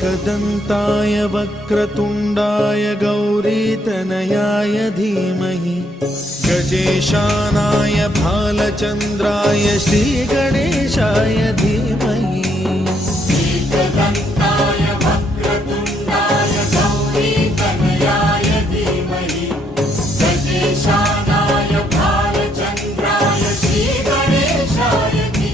एकदन्ताय वक्रतुण्डाय गौरीतनयाय धीमहि गजेशानाय भालचन्द्राय श्रीगणेशाय धीमहि। एकदन्ताय वक्रतुण्डाय गौरीतनयाय धीमहि गजेशानाय भालचन्द्राय श्रीगणेशाय धीमहि।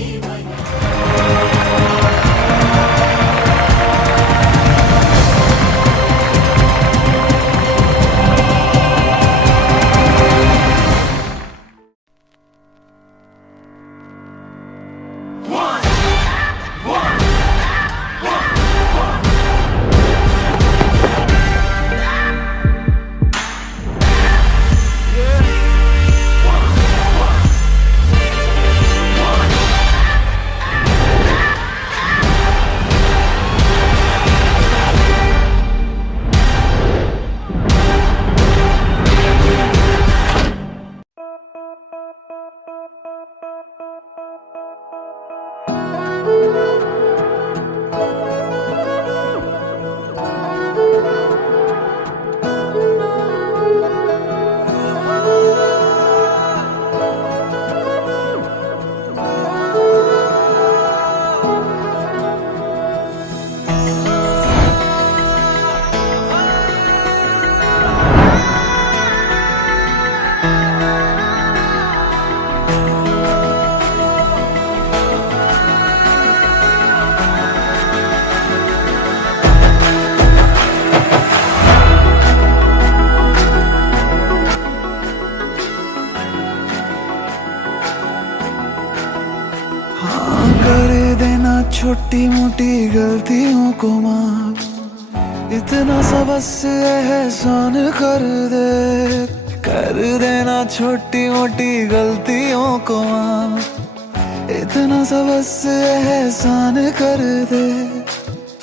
छोटी मोटी गलतियों को माफ, इतना सा बस एहसान कर देना छोटी मोटी गलतियों को माफ, इतना सा बस एहसान कर दे।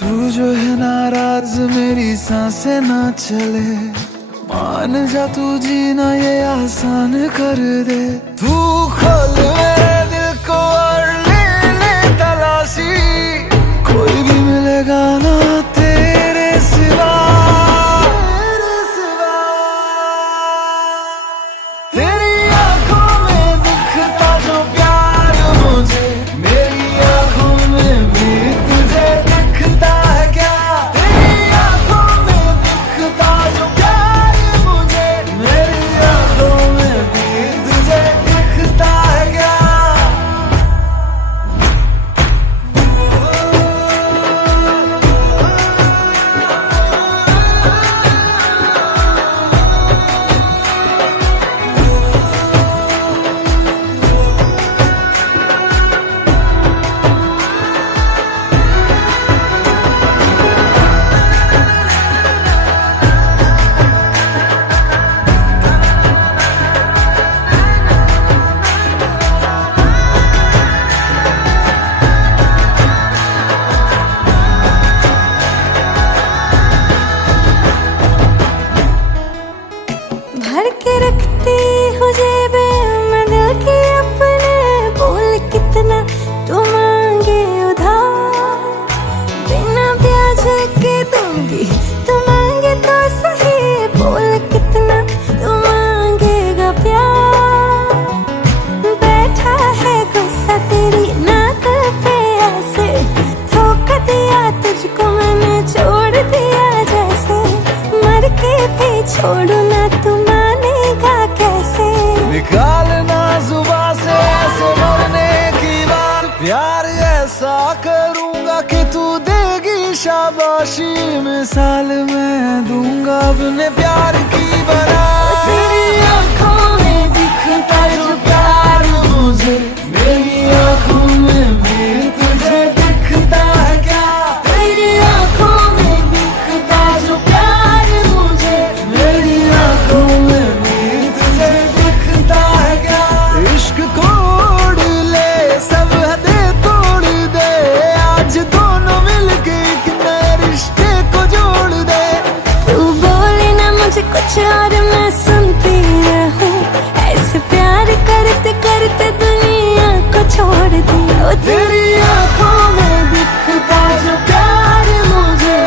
तू जो है नाराज मेरी सांसें ना चले, मान जा तू जीना ये आसान कर दे। तू खोल मेरे दिल को और ले ले तलाशी, कोई भी मिलेगा ना तेरे सिवा। तेरी आंखों में दिखता जो प्यार मुझे, मेरी आंखों में भी तुझे दिखता है क्या? तेरी आंखों में दिखता जो प्यार मुझे, मेरी आंखों में भी तुझे दिखता है क्या? भर के रखती हूँ जेबे में दिल की अपने, बोल कितना तू मांगे उधार, बिना ब्याज के दूंगी तू मांगे तो सही, बोल कितना तू मांगेगा प्यार। बैठा है गुस्सा तेरी नाक पे ऐसे, धोखा दिया तुझको मैंने छोड़ दिया जैसे, मर के भी छोड़ू ना तू मानेगा कैसे? निकालना जुबां से ऐसे मरने की बात, प्यार ऐसा करूंगा कि तू देगी शाबाशी, मिसाल मैं दूंगा अपने प्यार की बारात। तेरी आंखों में दिखता जो प्यार मुझे, मेरी आंखों में भी तुझे दिखता है क्या? तेरी आंखों में दिखता जो प्यार मुझे, मेरी आंखों में भी तुझे दिखता है क्या? इश्क को उड़ ले सब हदे तोड़ दे, आज दोनों मिलके एक नए रिश्ते को जोड़ दे। तू बोले ना मुझे कुछ और मैं सुनती रहूं, ऐसे प्यार करते करते दुनिया को छोड़ दिया। तेरी आंखों में दिखता जो प्यार मुझे,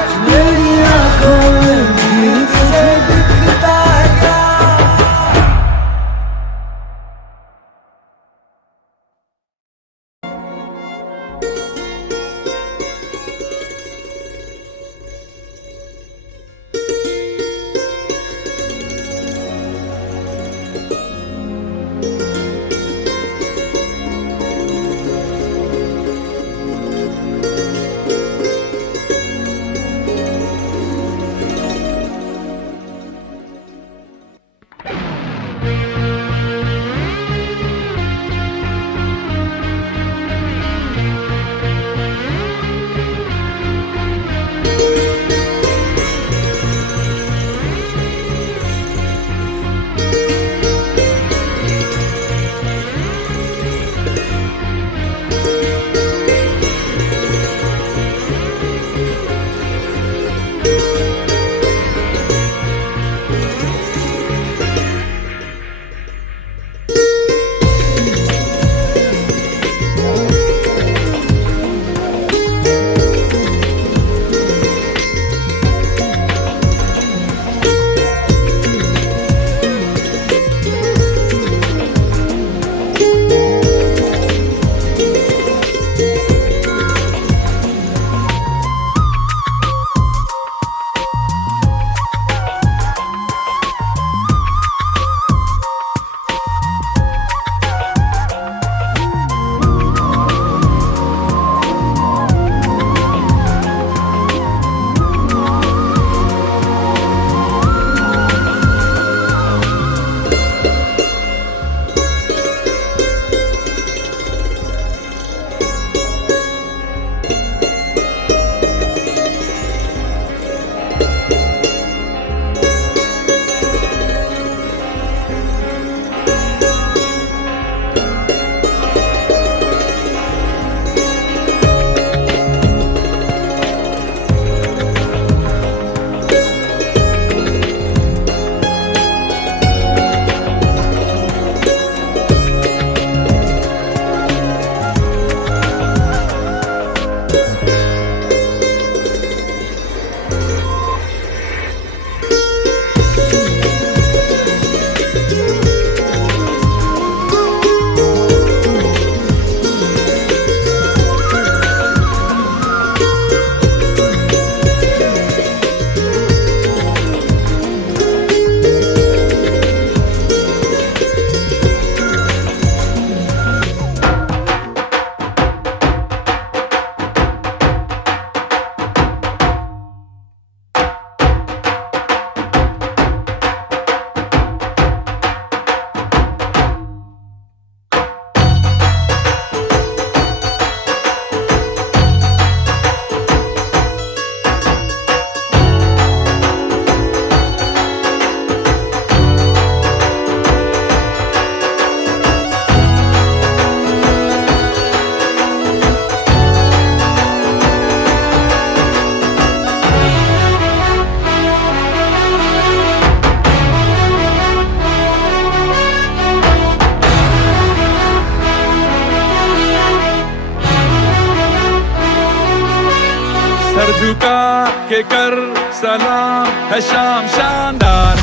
झुका के कर सलाम है शाम शानदार,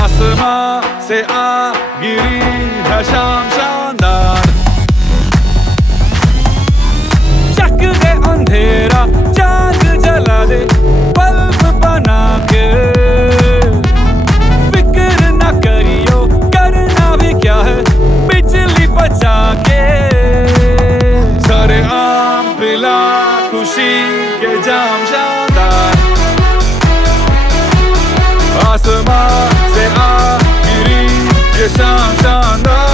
आसमां से आ गिरी है शाम शानदार। चक दे अंधेरा चांद जला दे बल्ब बना के, फिक्र न करियो करना भी क्या है बिजली बचा के। सारे आम पिला खुशी के जाम शानदार, आसमां से आ गिरी ये शाम शानदार।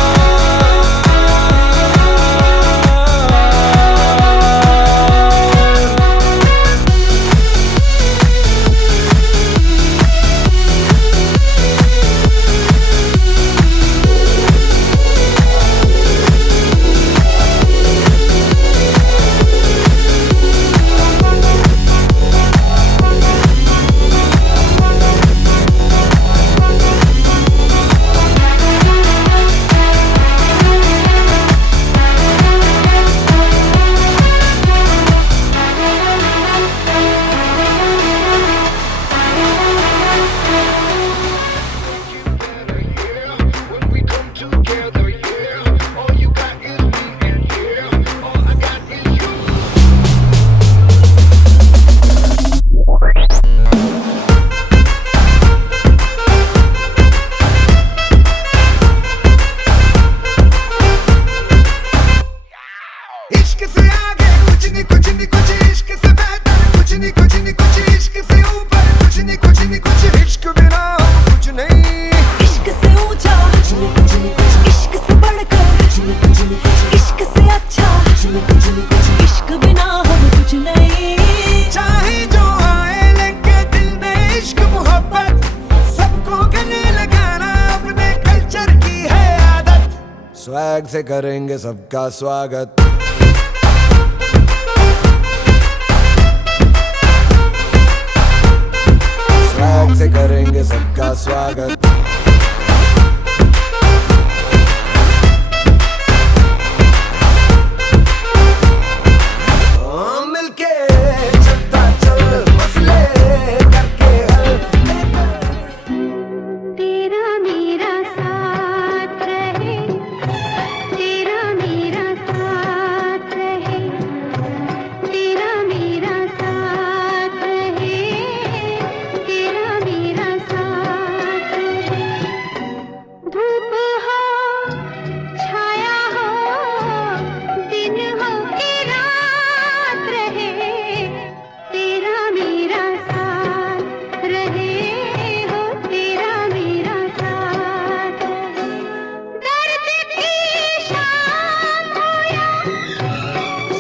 स्वैग से करेंगे सबका स्वागत, स्वैग से करेंगे सबका स्वागत। मिलके चलता चल मसले करके हल, तेरा मेरा साथ रहे, तेरा मेरा साथ रहे, तेरा मेरा साथ रहे, तेरा मेरा साथ रहे। धूप हो छाया हो दिन हो कि रात रहे, तेरा मेरा साथ रहे हो, तेरा मेरा साथ रहे। दर्द की शाम हो या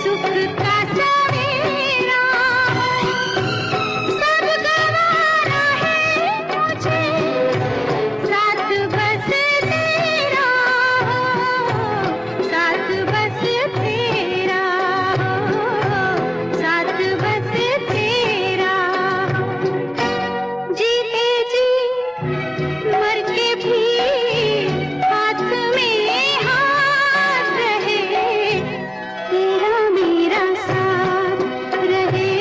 सुख का सवेरा हो, सब गवारा है मुझे साथ बस तेरा हो, साथ बस तेरा हो, साथ बस तेरा हो। जीते जी मर के भी हाथ में हाथ रहे, तेरा मेरा साथ रहे,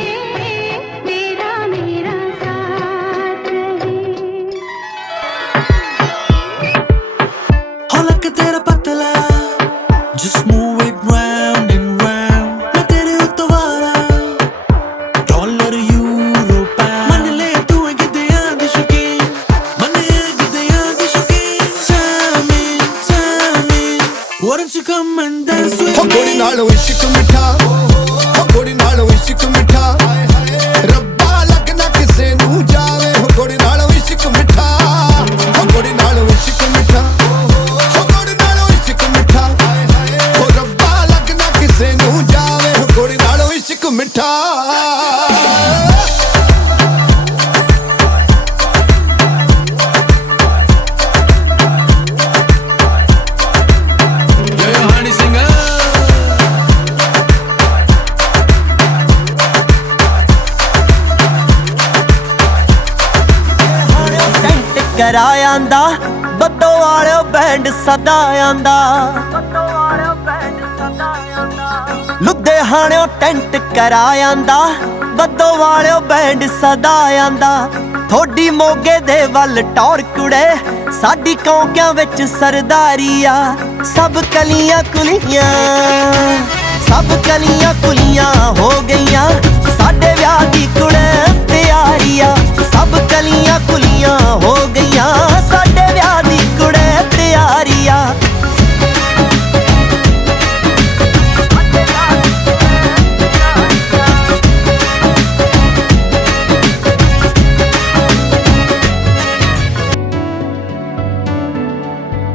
तेरा मेरा साथ रहे। हलक तेरा पतला just move it round and round, मैं तेरे उतवारा डॉलर यूरो पाउंड, मन ले तू है किदियां दी शौकीन, मन है किदियां दी शौकीन। Tell me, why don't you come and dance with हो गोरी me? नालों इश्क मिठा, हो गोरी नालों इश्क मिठा, रब्बा लगना किसे नू जावे। हो गोरी नालों इश्क मिठा, हो गोरी नालों इश्क मिठा, हो गोरी नालों इश्क मिठा, हो रब्बा लगना किसे नू जावे। हो गोरी नालों इश्क मिठा। जय हनी सिंह। करा आंदा बद्दो वाले बैंड सदा आंदा, ਲੁਧਿਆਣਿਓਂ ਟੈਂਟ ਕਰਾ ਆਂਦਾ, ਬੱਦੋ ਵਾਲਿਓ ਬੈਂਡ ਸਦਾ ਆਂਦਾ। ਥੋੜੀ ਮੋਗੇ ਦੇ ਵੱਲ ਟੌਰ ਕੁੜੇ, ਸਾਡੀ ਕੌਂਕਿਆਂ ਵਿੱਚ ਸਰਦਾਰੀ ਆ। ਸਭ ਕਲੀਆਂ ਕੁਲੀਆਂ, ਸਭ ਕਲੀਆਂ ਕੁਲੀਆਂ ਹੋ ਗਈਆਂ, ਸਾਡੇ ਵਿਆਹ ਦੀ ਕੁੜੇ ਤਿਆਰੀ ਆ। ਸਭ ਕਲੀਆਂ ਕੁਲੀਆਂ ਹੋ ਗਈਆਂ, ਸਾਡੇ ਵਿਆਹ ਦੀ ਕੁੜੇ ਤਿਆਰੀ ਆ।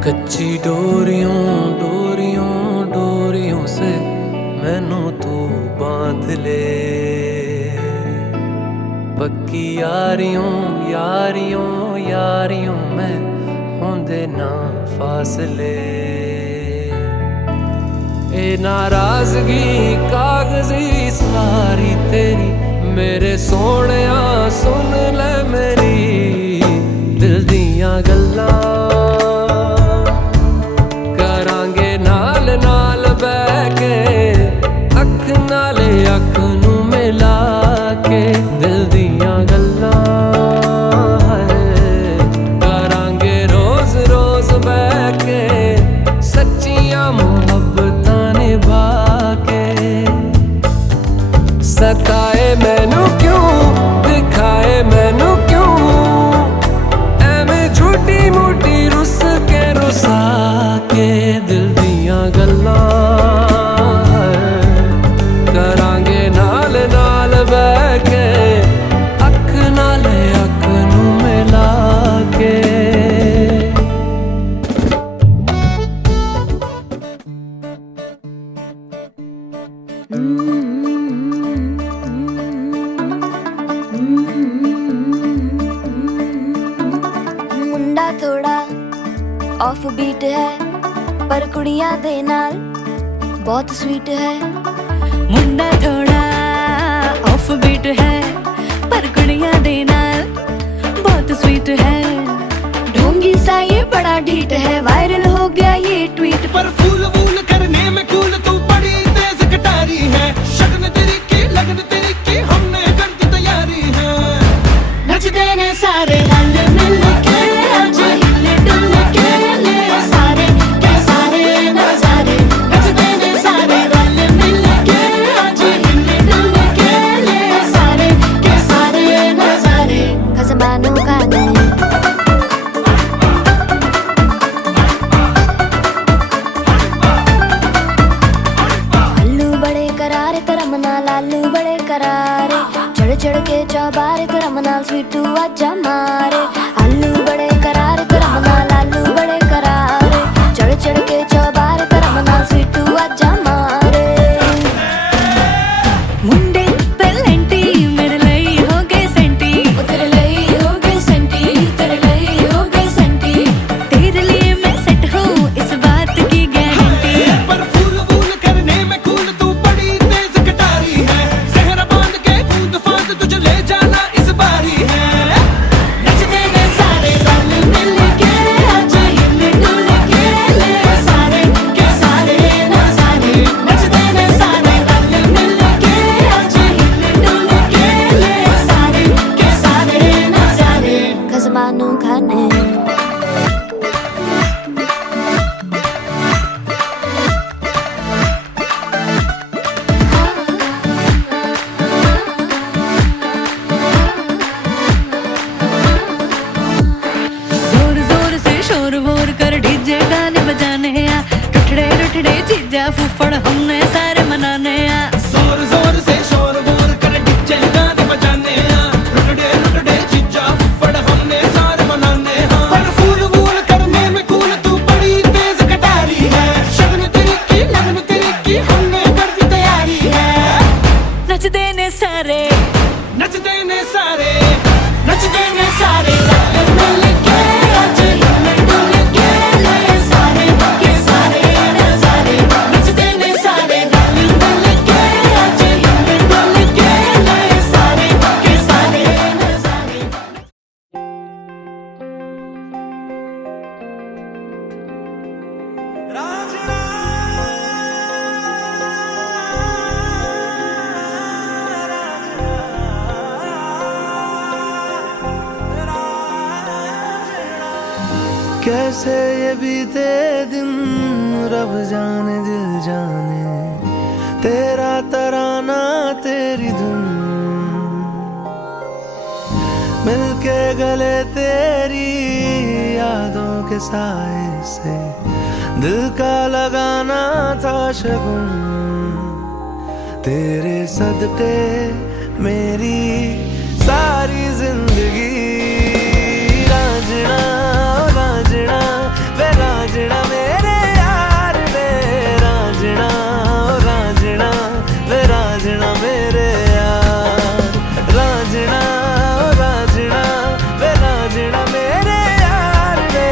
कच्ची डोरियों डोरियों डोरियों से मैनू तू बांध ले, पक्की यारियों यारियों यारियों में होंदे ना फासले। ए नाराजगी कागजी सारी तेरी, मेरे सोहणिया सुन ले मेरी दिल दियां गल्लां। अख नू मिला के दिल दियां गल्लां करांगे रोज रोज बह के, सच्चियां मुहब्बतां निभा के। सताए मैनू क्यों, दिखाए मैनू क्यों, एवें झूठी मूठी रुस के रुसा के दिल दियां गल्लां करांगे नाल नाल बह के, अख नाल अख नू मिला के। मुंडा थोड़ा ऑफ बीट है, पर कुड़ियां दे नाल बहुत स्वीट है। मुंडा थोड़ा ऑफ बीट है, पर कुड़ियां दे नाल बहुत स्वीट है। ढोंगी सा ये बड़ा ढीठ है, वायरल हो गया ये ट्वीट। पर फूल वूल करने में कूल तू बड़ी तेज कटारी है। शगन तेरी की लगन तेरी की हमने कर दी तैयारी है। नचते ने सारे रल मिल के, आज हिले डुल के ले सारे के सारे नजारे। नचते ने सारे रल मिल के, आज हिले डुल के ले सारे के सारे नजारे। खसमानू खाने आलू बड़े करारे तरम नाल, आलू बड़े करारे चढ़ चढ़ के चौबारे तरम नाल, स्वीटू आजा मारे। आलू बड़े करारे तरम नाल, आलू बड़े करारे चढ़ चढ़ के चौबारे तरम नाल, स्वीटू आजा मारे। मुंडे पहलेंटी मेरे लिए हो गए सेंटी, तेरे लिए हो गए सेंटी, तेरे लिए हो गए सेंटी। तेरे लिए मैं सेट हूँ इस बात की गारंटी। पर फूल वूल करने में कूल तू बड़ी तेज कटारी है। सहरा बांध के कूद फांद तुझे ले जाना इस बारी है। नचते ने सारे रल मिल के, आज हिले डुल के ले सारे के सारे नजारे। नचते ने सारे रल मिल के, आज हिले डुल के ले सारे के सारे नजारे। खसमानू खाने जोर जोर से शोर वोर कर डीजे गाने बजाने आ। टुटड़े टुटड़े चीजा फूफड़ हमने सारे मनाने आ। जोर जोर से शोर वोर कर डीजे गाने बजाने हैं। रुटड़े रुटड़े चिज्जा फुफड़ हमने सारे मनाने हैं। पर फूल वूल करने में कूल तू बड़ी तेज कटारी है। शगन तेरी की लगन तेरी की हमने कर दी तैयारी है। नचते ने सारे, नचते ने सारे, नचते ने सारे रल मिल के, आज हिले डुल के ले सारे के सारे नजारे। नचते ने सारे रल मिल के, आज हिले डुल के ले सारे के सारे नजारे। कैसे ये बीते दिन रब जाने दिल जाने, तेरा तराना तेरी धुन मिलके गले तेरी यादों के साए से दिल का लगाना था शगुन। तेरे सदके मेरी सारी जिंदगी रांझना रांझना वे रांझना मेरे यार वे रांझना रांझना वे रांझना मेरे यार रांझना रांझना वे रांझना मेरे यार वे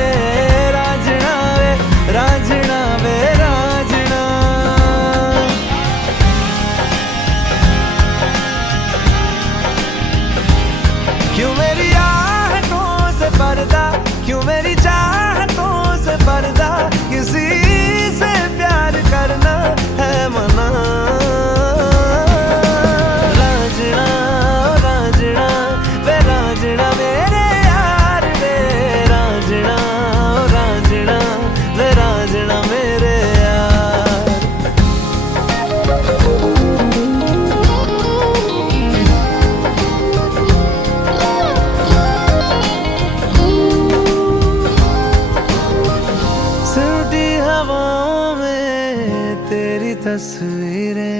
रांझना वे रांझना वे रांझना। क्यों मेरी आहटों से पर्दा, क्यों मेरी चाहतों से पर्दा, किसी से प्यार करना है मना। रांझना रांझना वे रांझना मेरे यार वे रांझना रांझना वे रांझना मेरे यार। सिमटी हवाओं में तेरी तस्वीरें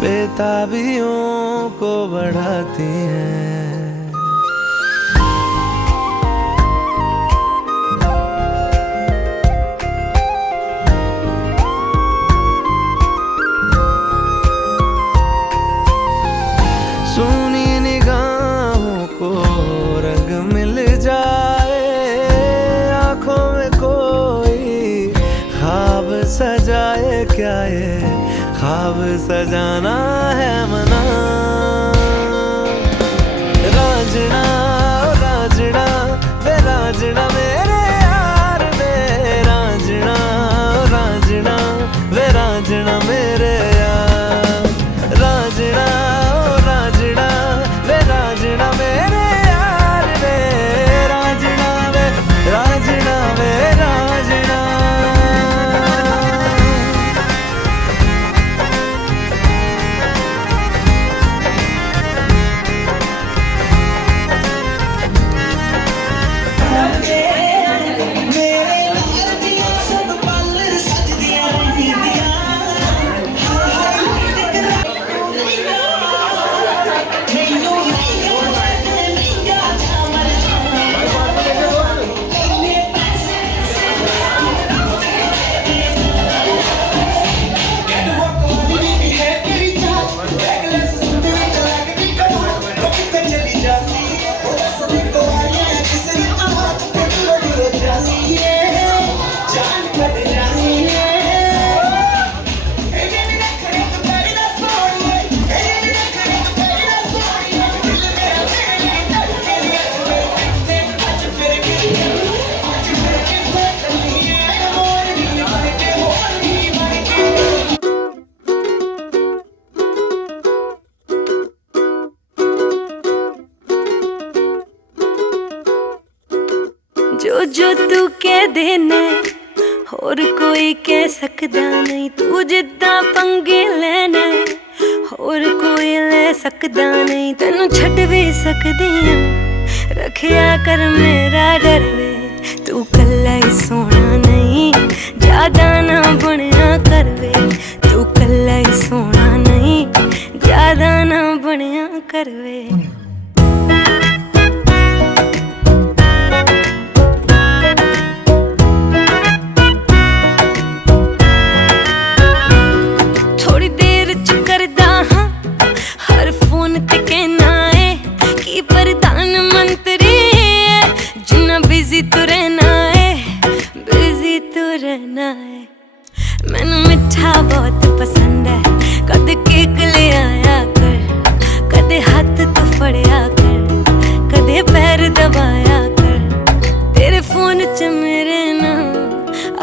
बेताबियों को बढ़ाती हैं। सुनी निगाहों को रंग मिल जाए, आंखों में कोई ख्वाब सजाए, क्या ये ख्वाब सजाना है मना। रांझना रांझना वे रांझना मेरे यार वे रांझना रांझना वे रांझना मेरे यार रांझना रांझना वे रांझना मेरे यार वे रांझना वे रांझना वे रांझना। जो जो तू कह देना होर कोई कह सकदा नहीं, तू जिद्दां पंगे लेना होर कोई ले सकदा नहीं। तेनू छड्ड भी सकदी आं, रखिया कर मेरा डर वे, तू कल्ला ही सोना नहीं ज्यादा ना बनिया कर वे, तू कल्ला ही सोना नहीं ज्यादा ना बनिया कर वे। मैनू मिठा बहुत पसंद है, कद केक ले आया कर, कदे हाथ तो फड़िया कर, कदे पैर दबाया कर। तेरे फोन च मेरे नाम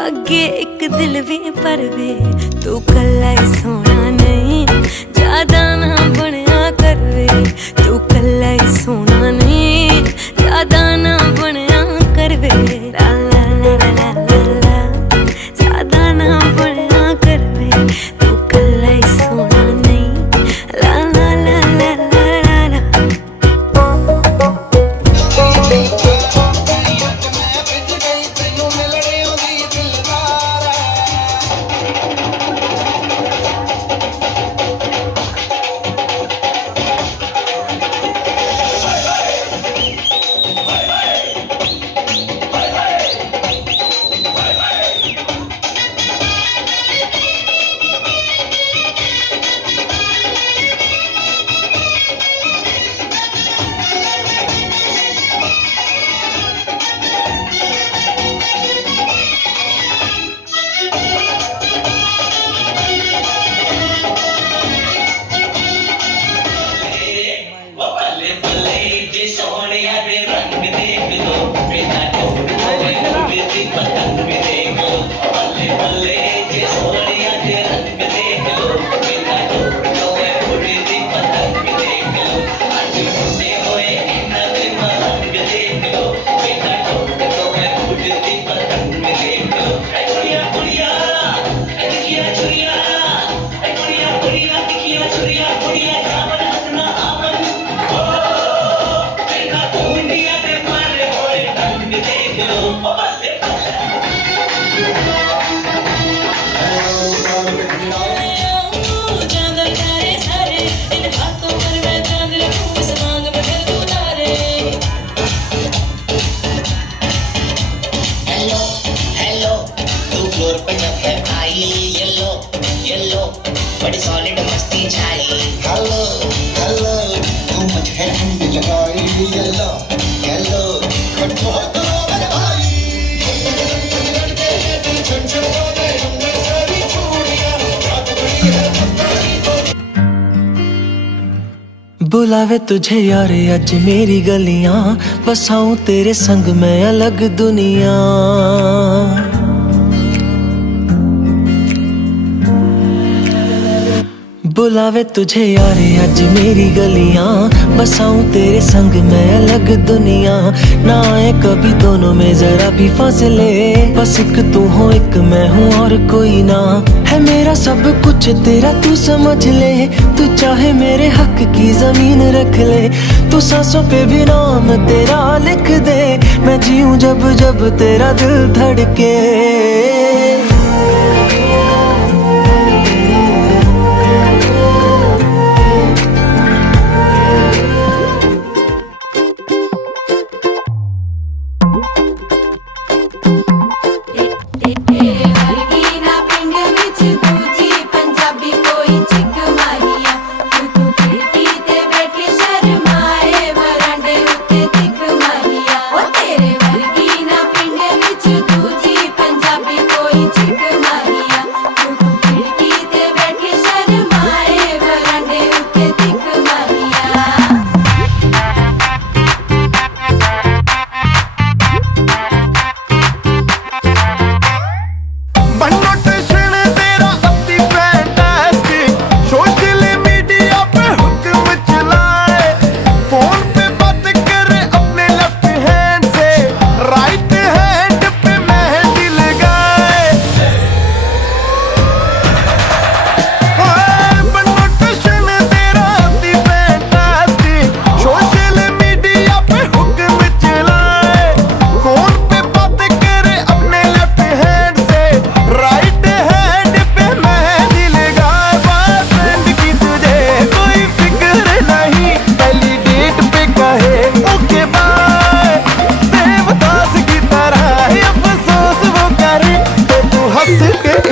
अगे एक दिल भी पर वे, तू कल्ला ही सोना नहीं ज्यादा ना बनिया कर वे, तू कल्ला ही सोना नहीं ज्यादा ना बनिया कर वे। बुलावे तुझे यारे अज मेरी गलियां, बसाऊं तेरे संग मैं अलग दुनिया। बुलावे तुझे यारे अज मेरी गलियां, बसाऊं तेरे संग मैं अलग दुनिया। ना आए कभी दोनों में जरा भी फासले, बस एक तू हो एक मैं हूँ और कोई ना। है मेरा सब कुछ तेरा तू समझ ले, तू चाहे मेरे हक की जमीन रख ले। तू सांसों पे भी नाम तेरा लिख दे, मैं जीऊं जब जब तेरा दिल धड़के।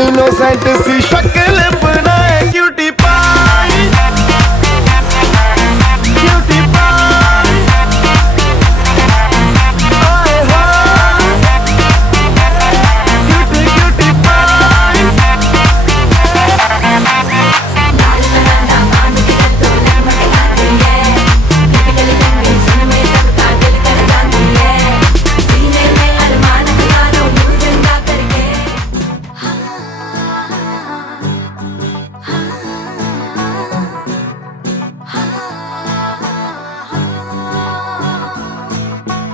इनोसेंट सी शक्ल बनाए, क्यूटी पाई क्यूटी पाई, आए हाय क्यूटी क्यूटी पाई।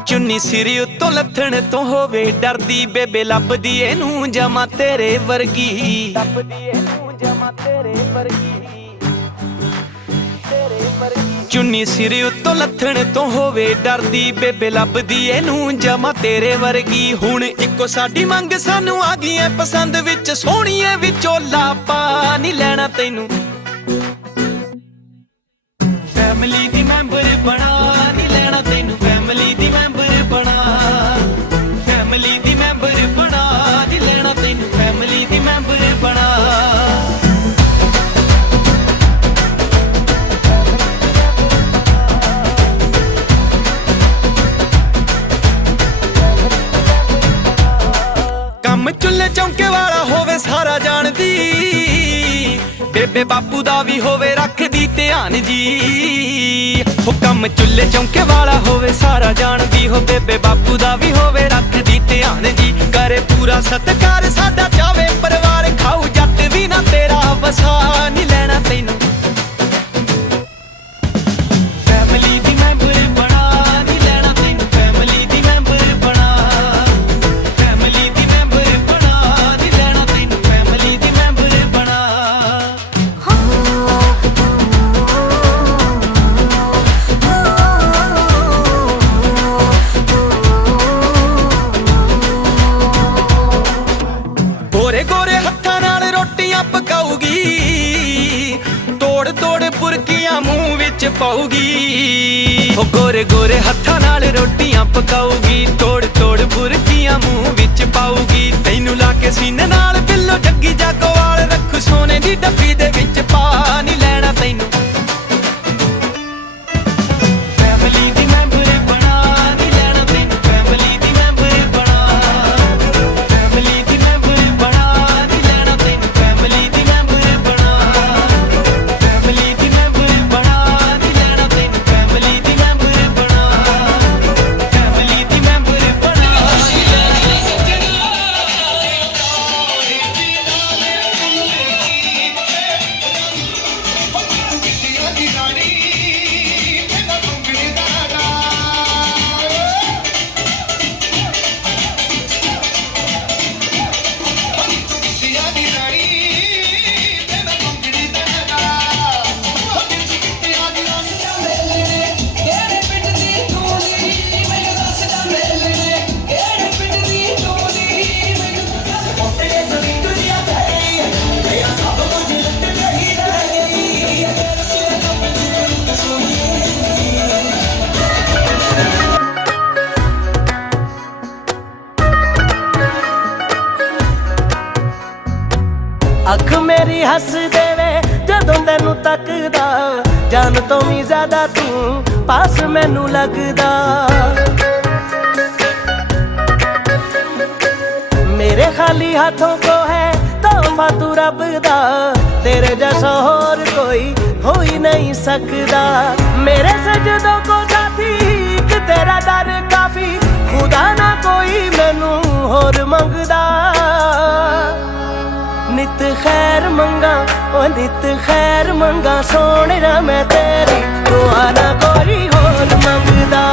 चुन्नी सिरी उत्तों लथण तो होवे डरदी, बेबे लभदी एनू जमा तेरे वर्गी। चुन्नी सिरी उत्तों लथण तो होवे डरदी, बेबे लभदी एनू जमा तेरे वर्गी। हुण इक्को साडी मंग सानू आ गई है पसंद विच, सोहणीए विचोला पा नहीं लैणा तैनू। फैमिली दी मैंबर बना नहीं लैणा तैनू, फैमिली दी मैंबर बना, फैमिली दी मैंबर बना नहीं लैणा तैनू, फैमिली दी मैंबर बना। कम चुल्हे चौंके वाला होवे सारा जानदी, बेबे बापू दा भी होवे रखदी ध्यान जी। हो कम चुल्हे चौंके वाला होवे सारा जानदी, हो बेबे बापू दा भी होवे रखदी ध्यान जी। करे पूरा सत्कार साडा चावे परिवार, खाऊ जट भी ना तेरा वसा नहीं लैणा तैनू। फैमिली दी मैंबर बना नहीं लैणा तैनू, फैमिली दी मैंबर बना, फैमिली दी मैंबर बना नहीं लैणा तैनू, फैमिली दी मैंबर बना। गोरे गोरे हत्थां नाल रोटियां पकाऊगी, तोड़ तोड़ बुरकियां मूंह विच पाऊगी। ओ गोरे गोरे हत्थां नाल रोटियां पकाऊगी, तोड़ तोड़ बुरकियां मूंह विच पाऊगी। तैनू ला के सीने नाल बिल्लो जग्गी जागोवाल रखू, सोने दी डब्बी दे विच पा नहीं लैणा तैनू। फैमिली दी मैंबर बना नहीं लैणा तैनू, फैमिली दी मैंबर बना, फैमिली दी मैंबर बना नहीं लैणा तैनू, फैमिली दी मैंबर बना, फैमिली दी मैंबर बना नहीं लैणा हस देवे जदों तेनू तकदा जान तो भी ज्यादा तू पास मैनू लगदा मेरे खाली हाथों को है तोहफा तू रब दा तेरे जैसा और कोई हो ही नहीं सकदा मेरे सजदों को साथी एक तेरा दर काफी खुदा ना कोई मैनू होर मंगदा नित खैर मंगा ओ नित खैर मंगा सोने ना मैं तेरी दुआ ना कोई होर मंगदा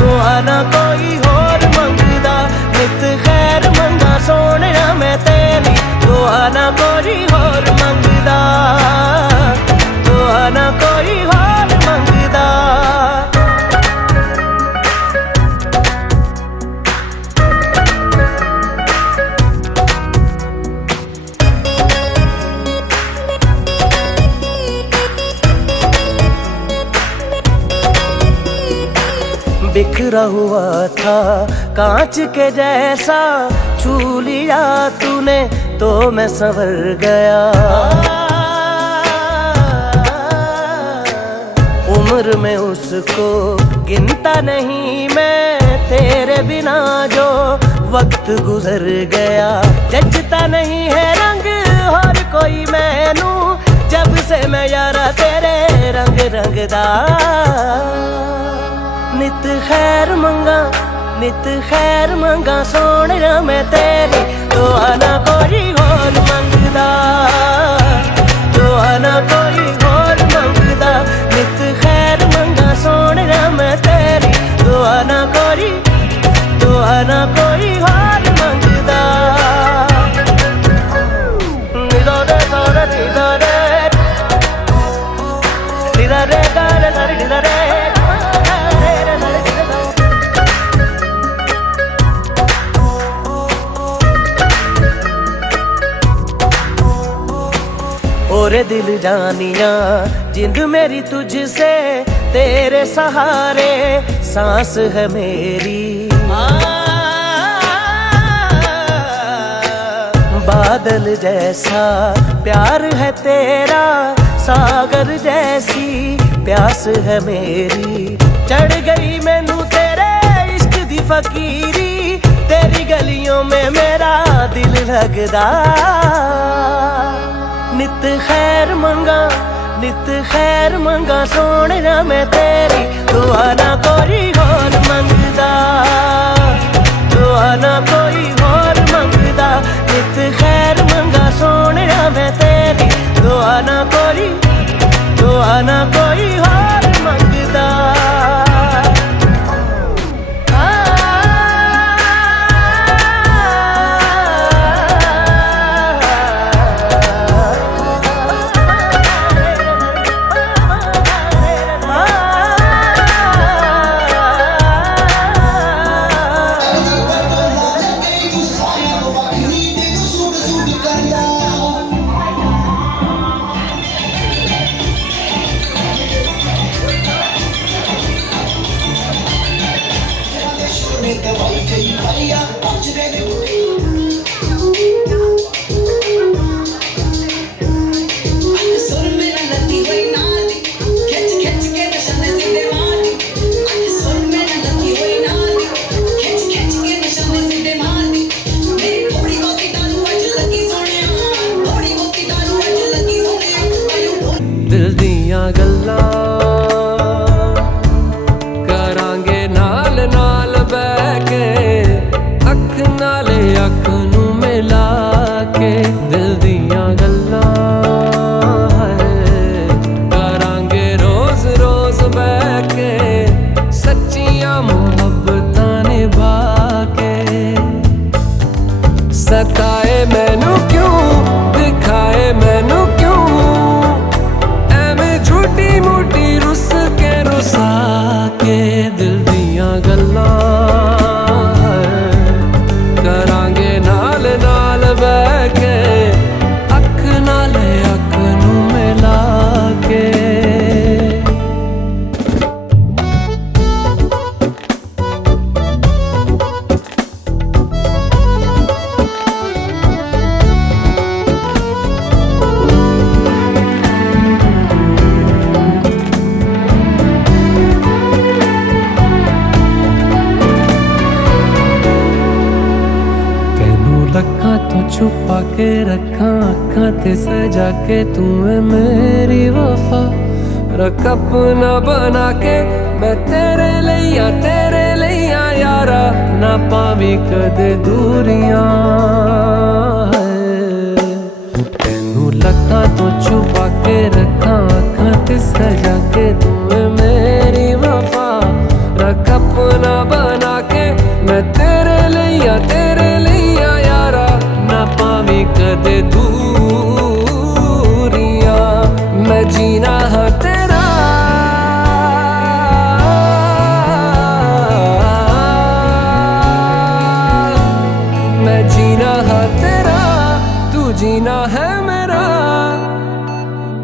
दुआ ना कोई होर मंगदा नित खैर मंगा सोने ना मैं तेरी दुआ ना कोई होर मंगदा दुआ ना कोई होर मंगदा बिखरा हुआ था कांच के जैसा छू लिया तूने तो मैं संवर गया उम्र में उसको गिनता नहीं मैं तेरे बिना जो वक्त गुजर गया जचता नहीं है रंग और कोई मैनू जब से मैं यारा तेरे रंग रंगदा नित खैर मंगा सोने ना मैं तेरी दुआ ना कोई होर मंगदा दुआ ना कोई होर मंगदा नित खैर मंगा सोने ना मैं तेरी दुआ ना कोई होर मंगदा निदा रे सारे निदा रे गारे सारे निदा रे ओरे दिल जानिया जिंद मेरी तुझसे तेरे सहारे सांस है मेरी बादल जैसा प्यार है तेरा सागर जैसी प्यास है मेरी चढ़ गई मैनू तेरे इश्क दी फकीरी तेरी गलियों में मेरा दिल लगदा नित खैर मंगा सोने ना मैं तेरी दुआ ना कोई होर मंगदा दुआ ना कोई होर मंगदा नित खैर मंगा सोने ना मैं तेरी दुआ ना कोई होर मंगदा के रखा अखां ते सजा के तू है मेरी वफा रख अपना बना के मैं तेरे लिया यारा ना पावी कदे दूरियां तेनू लखां तो छुपा के रखा अखां ते सजा के तू है मेरी वफा रख अपना बना के मैं तेरे लिया यारा ना पावी कदे दूरियां मैं जीना है तेरा मैं जीना है तेरा तू जीना है मेरा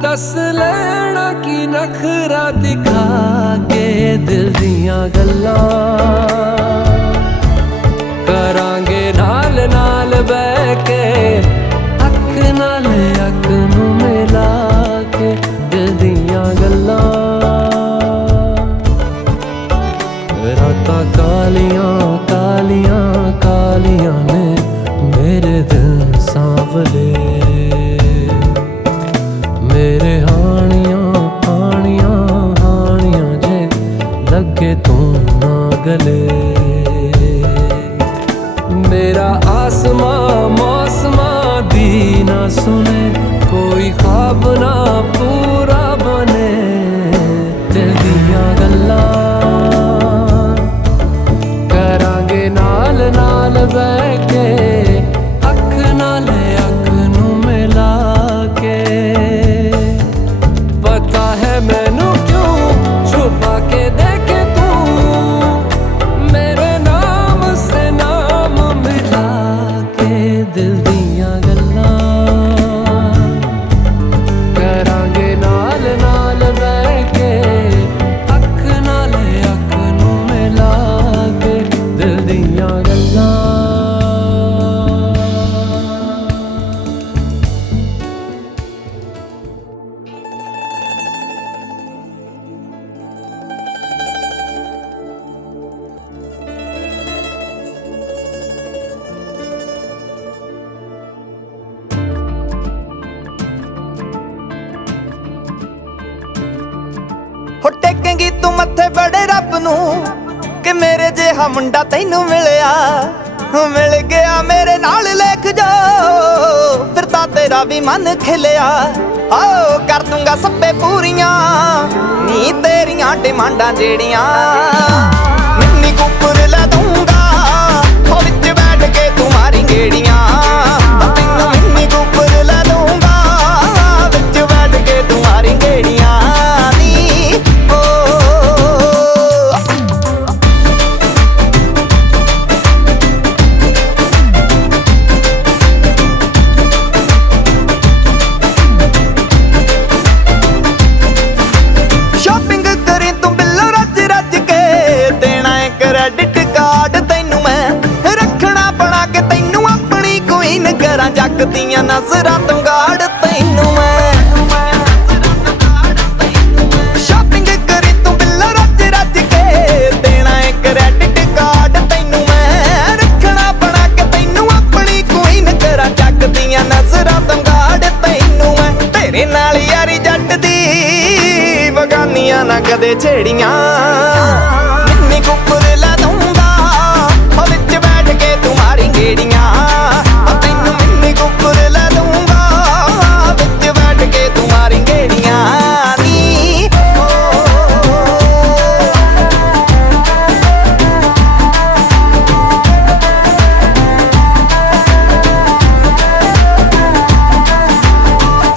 दस लेना की नखरा दिखा के दिल दियां गल्लां करांगे नाल नाल बह के अख नाल अख नू मिला के दिल दियां गल्लां रातां कालियां कालियां कालियां ने मेरे दिल सांवले मेरे हानियां हानियां हानियां जे लगे तू ना गले मेरा आसमां मौसमां दी ना सुने कोई ख्वाब ना पूरा बने दिल दियां गल्लां करांगे नाल नाल बह के अख नाल अख नू मिला के पता है मैनू क्यों छुपा के देखे तू मेरे नाम से नाम मिला के दिल दियां गल्लां करांगे नाल नाल बह के अख नाल अख नू मिला के दिल दियां गल्लां हो टेकेंगी तू मत्थे बड़े रब नू कि मेरे जिहा मुंडा तैनू मिलिया मिल गया मेरे नाल लेख जो फिर तां तेरा भी मन खिलिया आओ कर दूंगा सब्बे पूरियां नी तेरियां डिमांडां जेड़ियां मिन्नी कुपर लै दूंगा हो विच बैठ के तू मारी गेड़ियां तैनू मिन्नी कुपर लै दूंगा विच बैठ के तू मारी गेड़ियां क्रेडिट कार्ड तैनू मैं रखना बना के तैनू अपनी क्वीन करा जग दियां नजरां तो गाड़ तैनू मैं शॉपिंग करी तू बिल्लो रज रज के देना है क्रेडिट कार्ड तैनू मैं रखना बना के तैनू अपनी क्वीन करा जग दियां नजरां तो गाड़ तैनू मैं तेरे नाल यारी जट दी बगानियां ना कदे छेड़ियां कुपर लै दूंगा हो विच बैठ के तुम्हारी गेड़ियां तैनू मिन्नी कुपर लै दूंगा विच बैठ के तुम्हारी गेड़ियां नी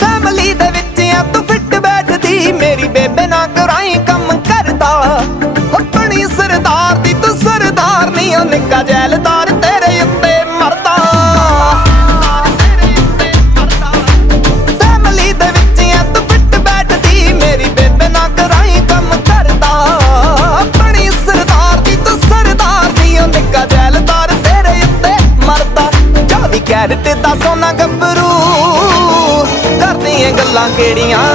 फैमिली दे विच आ तू फिट बैठदी मेरी बेबे ना कराई कम करदा सरदार दी तू सरदार नहीं हो निक्का जैलदार तेरे उत्ते मरदा फैमिली दे विच आ तू फिट बैठदी मेरी बेबे ना कराई कम करदा अपनी सरदार दी तू सरदार नहीं हो निक्का जैलदार तेरे उत्ते मरदा 24 कैरेट दा सोना गब्बरू करदियां गल्लां केड़ियां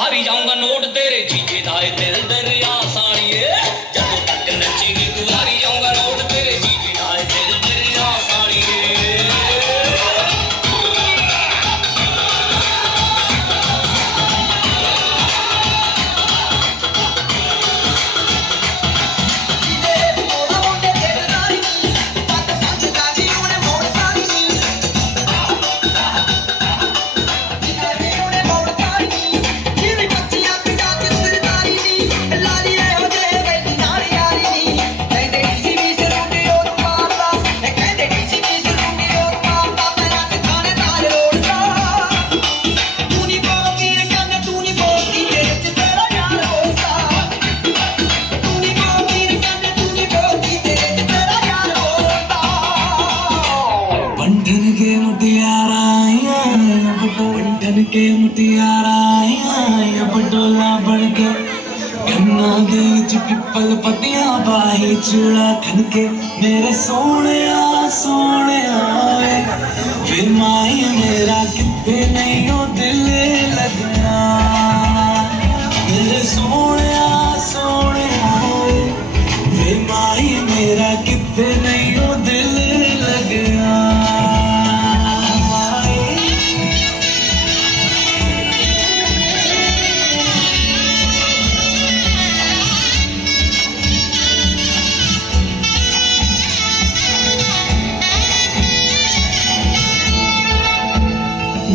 मारी जाऊंगा नोट तेरे जीजे दाए दिल दरिया साड़िए जब तक नचेगी तू मारी जाऊंगा नोट तेरे जीजे दाए दिल दरिया साड़िए के मुटियारा आया पटोला बन के गन्ना दे पिपल पतिया बाही चूड़ा खन के मेरे सोने सोने फिर माही मेरा कितने नहीं हो दिल लगना मेरे सोने सोने फिर माही मेरा कितने नहीं हो दिल लगना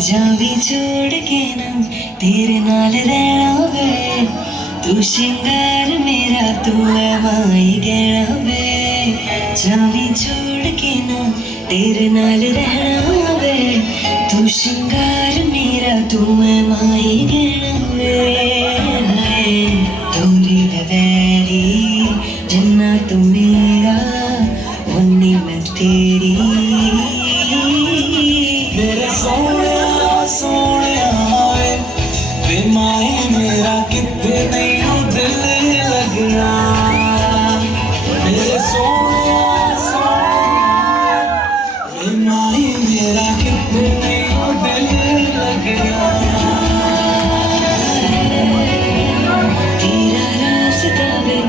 जावी छोड़ के ना तेरे नाल रहना वे तू शिंगार मेरा तू है माई गहना वे जावी छोड़ के ना तेरे नाल रहना वे तू शिंगार मेरा तू है माई गहना वे तोरी बवेरी जन्ना तू मेरा वन्नी मैं तेरी मेरे सोने सोने वे माही मेरा कितने नहीं हो दिल लगना मेरे सोने सोने वे माही मेरा कितने नहीं हो दिल लगना तेरा रास्ता वे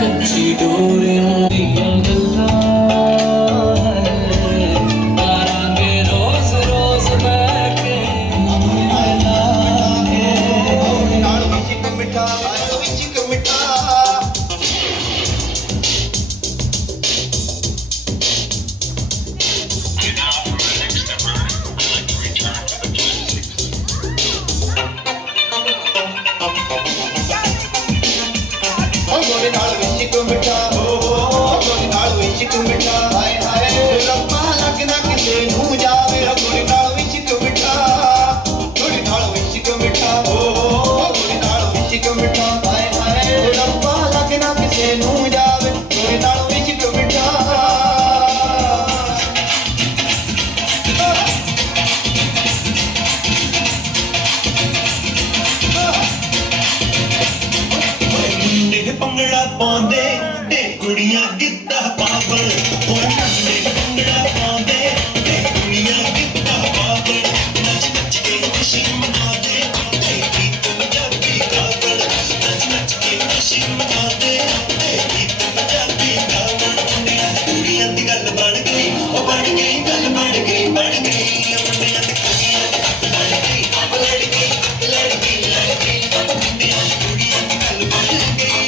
कच्ची डोरियां दियां गल्लां गोरे नाल विच मिठा गोरे नाल विच मिठा हाय हाय रब्बा लगना किसे नू जावे गोरे नाल विच मिठा गोरे नाल विच मिठा गोरे नाल विच मिठा हाय हाय रब्बा लगना किसे नू जावे गोरे नाल विच मिठा पंगड़ा पाਉਂਦੇ ਤੇ ਕੁੜੀਆਂ ਗਿੱਧਾ ਪਾਵਣ ਉਹ ਨੱਚਦੇ ਪੰਗੜਾ ਪਾਉਂਦੇ ਤੇ ਕੁੜੀਆਂ ਗਿੱਧਾ ਪਾਵਣ ਨੱਚ ਨੱਚ ਕੇ ਖੁਸ਼ੀ ਮਨਾਉਂਦੇ ਤੇ ਗੀਤ ਪੰਜਾਬੀ ਗਾਵਣ ਨੱਚ ਨੱਚ ਕੇ ਖੁਸ਼ੀ ਮਨਾਉਂਦੇ ਤੇ ਗੀਤ ਪੰਜਾਬੀ ਗਾਵਣ ਕੁੜੀਆਂ ਦੀ ਗੱਲ ਬਣ ਗਈ ਉਹ ਬਣ ਗਈ ਗੱਲ ਬਣ ਗਈ ਮੁੰਡਿਆਂ ਦੀ ਕੁੜੀਆਂ ਦੀ ਬਣ ਗਈ ਲੜ ਗਈ ਲੜ ਗਈ ਲੜ ਗਈ ਮੁੰਡਿਆਂ ਦੀ ਕੁੜੀਆਂ ਦੀ ਗੱਲ ਬਣ ਗਈ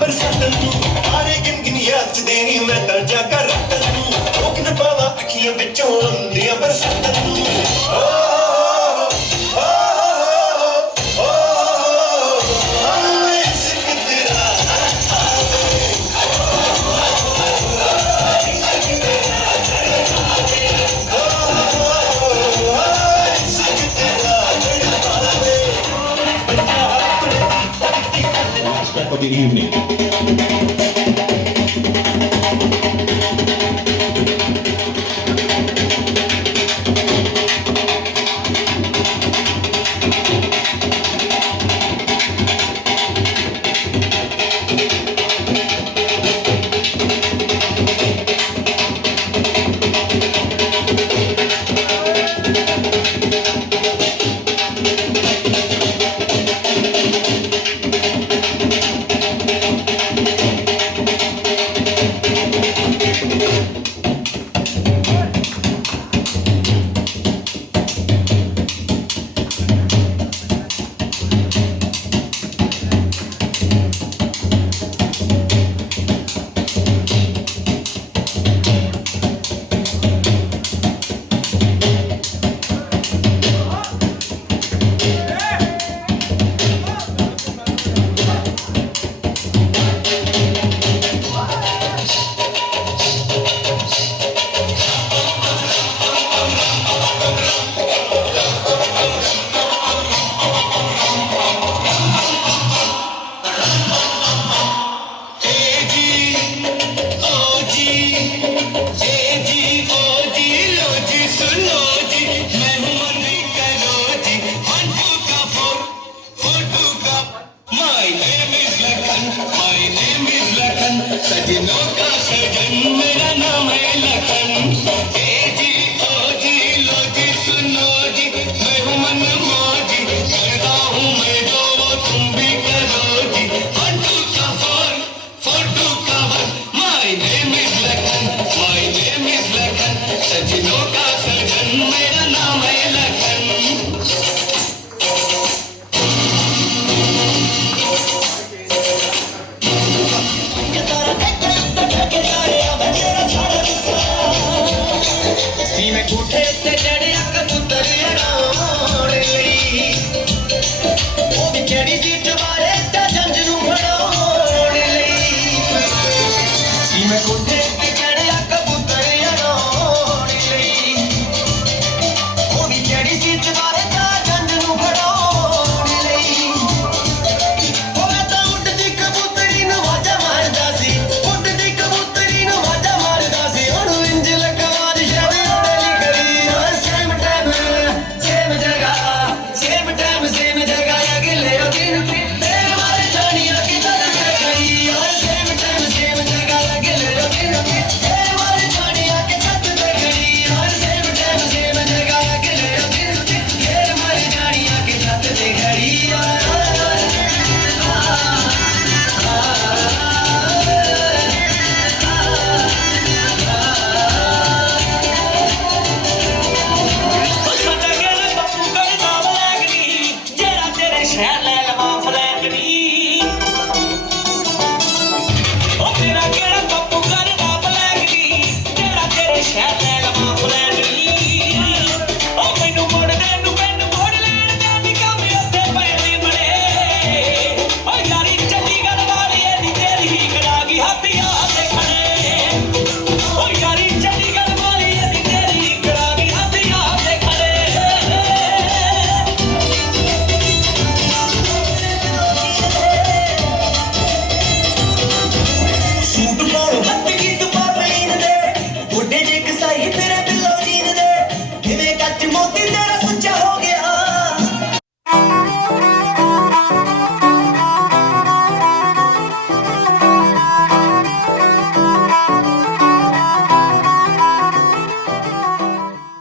बरसातन तू आरे गिन गिन याद च देनी मैं तां जागा रातन तू ओक न पावा अखियां विचों आउंदियां बरसातन तू of the evening. सजनों का सजन मेरा नाम है लखन ए जी ओ जी लो जी सुनो जी मैं हूँ मन मौजी करता हूँ मैं जो वो तुम भी करो जी 1 2 का 4 4 2 का 1 माय नेम इज लखन सजनों का सजन मेरा नाम है लखन मैं कोठे ते